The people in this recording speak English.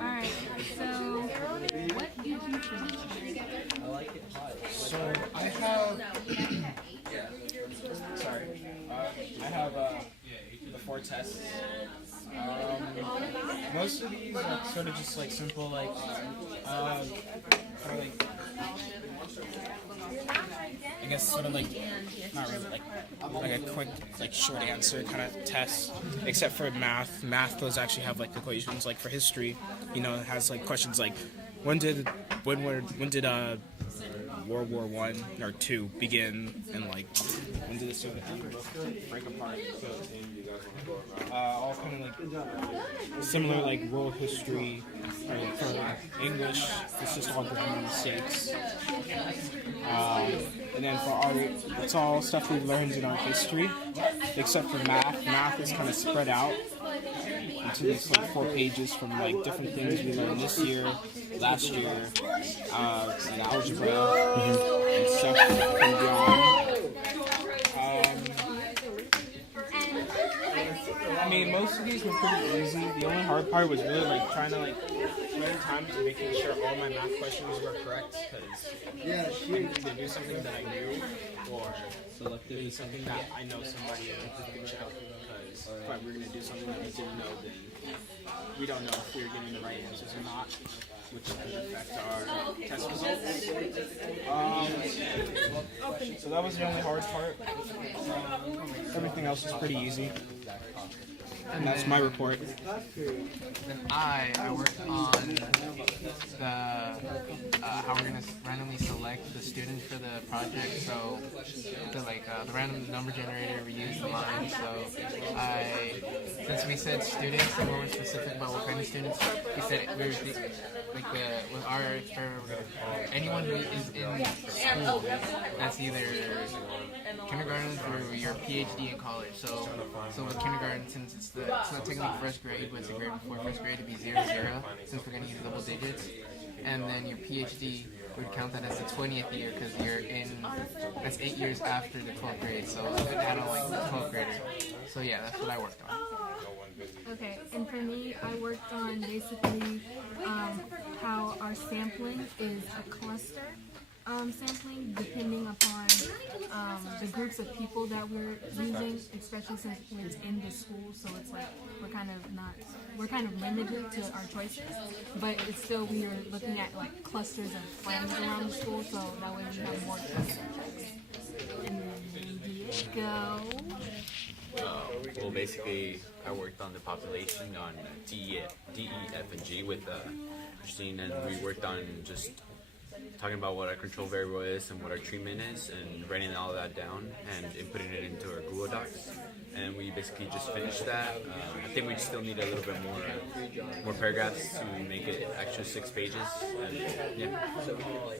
Alright, so what did you produce? So I have, I have the 4 tests. Most of these are sort of just like simple, like, kind of like, I guess sort of like, not really like a quick, like short answer kind of test, except for math. Math does actually have like equations. Like for history, it has like questions like, when did World War One or two begin, and like when did it break apart? So, all kind of like similar, like world history. For English, it's just all grammar mistakes. And then for art, it's all stuff we've learned in our history, except for math. Math is kind of spread out into these like 4 pages from like different things we learned this year, last year, in algebra and stuff from beyond. I mean, most of these were pretty easy. The only hard part was really like trying to like spend time to making sure all my math questions were correct, because I needed to do something that I knew, or selectively something that I know somebody could check. Because if we're going to do something that we didn't know, then we don't know if we're getting the right answers or not, which could affect our test results. So that was the only hard part. Everything else was pretty easy. And that's my report. Then I worked on the how we're gonna randomly select the students for the project. So the random number generator we used mine. So since we said students and we weren't specific about what kind of students, we said we were with our experiment, anyone who is in school that's either kindergarten through your PhD in college. So with kindergarten, since it's not technically first grade, but it's a grade before first grade, to be 0, 0, since we're going to use double digits. And then your PhD would count that as the 20th year, because that's 8 years after the 12th grade, so it would add on like the 12th grader. So yeah, that's what I worked on. Okay, and for me, I worked on basically how our sampling is a cluster sampling, depending upon the groups of people that we're using, especially since it's in the school, so it's like we're kind of limited to our choices, but it's still, we are looking at like clusters of friends around the school, so that way we have more choice subjects. And then go. Well, basically, I worked on the population on D, E, F, and G with Christine, and we worked on just talking about what our control variable is and what our treatment is, and writing all of that down and inputting it into our Google Docs. And we basically just finished that. I think we still need a little bit more paragraphs to make it actual 6 pages. And yeah.